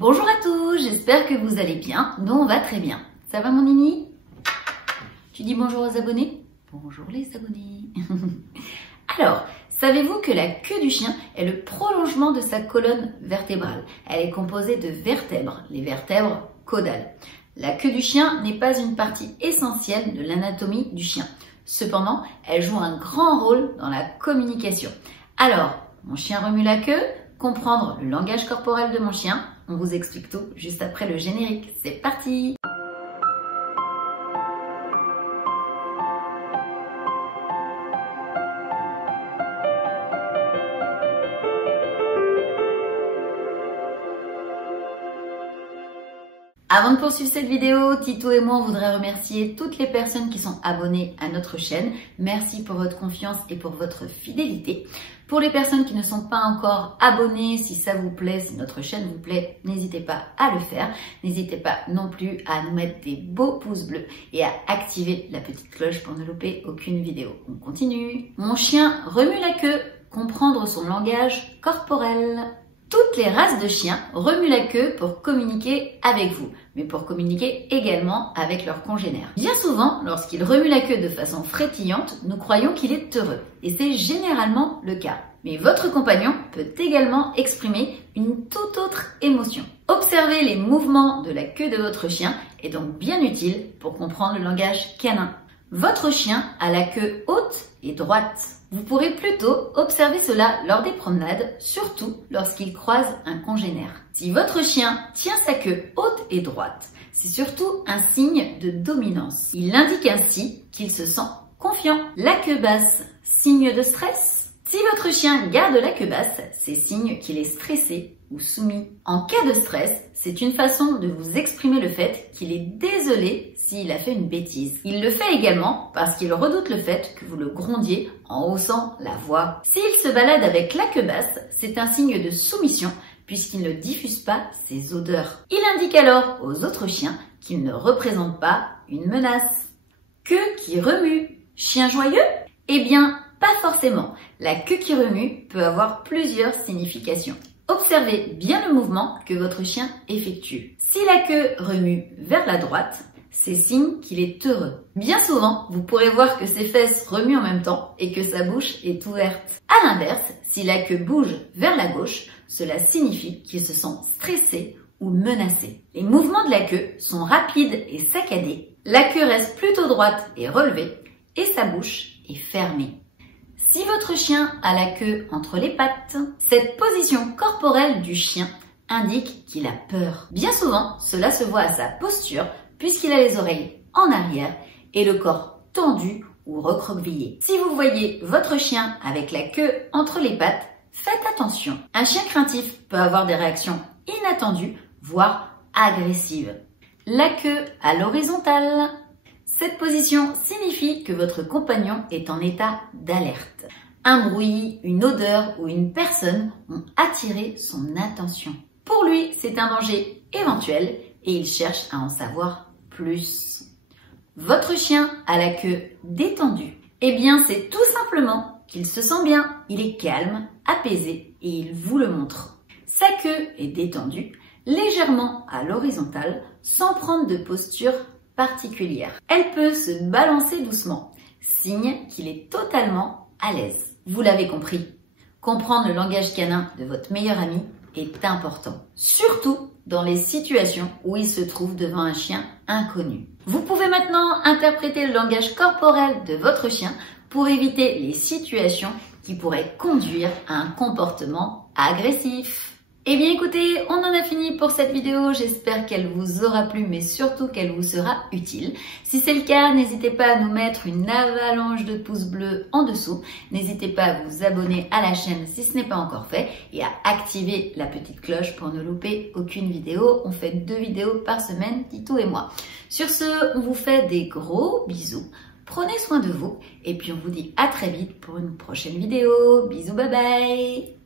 Bonjour à tous, j'espère que vous allez bien. Nous, on va très bien. Ça va mon Nini? Tu dis bonjour aux abonnés? Bonjour les abonnés. Alors, savez-vous que la queue du chien est le prolongement de sa colonne vertébrale? Elle est composée de vertèbres, les vertèbres caudales. La queue du chien n'est pas une partie essentielle de l'anatomie du chien. Cependant, elle joue un grand rôle dans la communication. Alors, mon chien remue la queue? Comprendre le langage corporel de mon chien? On vous explique tout juste après le générique. C'est parti! Avant de poursuivre cette vidéo, Tito et moi on voudrait remercier toutes les personnes qui sont abonnées à notre chaîne. Merci pour votre confiance et pour votre fidélité. Pour les personnes qui ne sont pas encore abonnées, si ça vous plaît, si notre chaîne vous plaît, n'hésitez pas à le faire. N'hésitez pas non plus à nous mettre des beaux pouces bleus et à activer la petite cloche pour ne louper aucune vidéo. On continue. Mon chien remue la queue, comprendre son langage corporel. Toutes les races de chiens remuent la queue pour communiquer avec vous, mais pour communiquer également avec leurs congénères. Bien souvent, lorsqu'il remue la queue de façon frétillante, nous croyons qu'il est heureux, et c'est généralement le cas. Mais votre compagnon peut également exprimer une toute autre émotion. Observer les mouvements de la queue de votre chien est donc bien utile pour comprendre le langage canin. Votre chien a la queue haute et droite. Vous pourrez plutôt observer cela lors des promenades, surtout lorsqu'il croise un congénère. Si votre chien tient sa queue haute et droite, c'est surtout un signe de dominance. Il indique ainsi qu'il se sent confiant. La queue basse, signe de stress. Si votre chien garde la queue basse, c'est signe qu'il est stressé ou soumis. En cas de stress, c'est une façon de vous exprimer le fait qu'il est désolé s'il a fait une bêtise. Il le fait également parce qu'il redoute le fait que vous le grondiez en haussant la voix. S'il se balade avec la queue basse, c'est un signe de soumission puisqu'il ne diffuse pas ses odeurs. Il indique alors aux autres chiens qu'il ne représente pas une menace. Queue qui remue. Chien joyeux? Eh bien, pas forcément. La queue qui remue peut avoir plusieurs significations. Observez bien le mouvement que votre chien effectue. Si la queue remue vers la droite, c'est signe qu'il est heureux. Bien souvent, vous pourrez voir que ses fesses remuent en même temps et que sa bouche est ouverte. À l'inverse, si la queue bouge vers la gauche, cela signifie qu'il se sent stressé ou menacé. Les mouvements de la queue sont rapides et saccadés. La queue reste plutôt droite et relevée et sa bouche est fermée. Si votre chien a la queue entre les pattes, cette position corporelle du chien indique qu'il a peur. Bien souvent, cela se voit à sa posture puisqu'il a les oreilles en arrière et le corps tendu ou recroquevillé. Si vous voyez votre chien avec la queue entre les pattes, faites attention. Un chien craintif peut avoir des réactions inattendues, voire agressives. La queue à l'horizontale. Cette position signifie que votre compagnon est en état d'alerte. Un bruit, une odeur ou une personne ont attiré son attention. Pour lui, c'est un danger éventuel et il cherche à en savoir plus. Votre chien a la queue détendue. Eh bien, c'est tout simplement qu'il se sent bien. Il est calme, apaisé et il vous le montre. Sa queue est détendue, légèrement à l'horizontale, sans prendre de posture particulière. Elle peut se balancer doucement, signe qu'il est totalement à l'aise. Vous l'avez compris, comprendre le langage canin de votre meilleur ami est important, surtout dans les situations où il se trouve devant un chien inconnu. Vous pouvez maintenant interpréter le langage corporel de votre chien pour éviter les situations qui pourraient conduire à un comportement agressif. Eh bien écoutez, on en a fini pour cette vidéo, j'espère qu'elle vous aura plu mais surtout qu'elle vous sera utile. Si c'est le cas, n'hésitez pas à nous mettre une avalanche de pouces bleus en dessous. N'hésitez pas à vous abonner à la chaîne si ce n'est pas encore fait et à activer la petite cloche pour ne louper aucune vidéo. On fait 2 vidéos par semaine, Tito et moi. Sur ce, on vous fait des gros bisous. Prenez soin de vous et puis on vous dit à très vite pour une prochaine vidéo. Bisous, bye bye!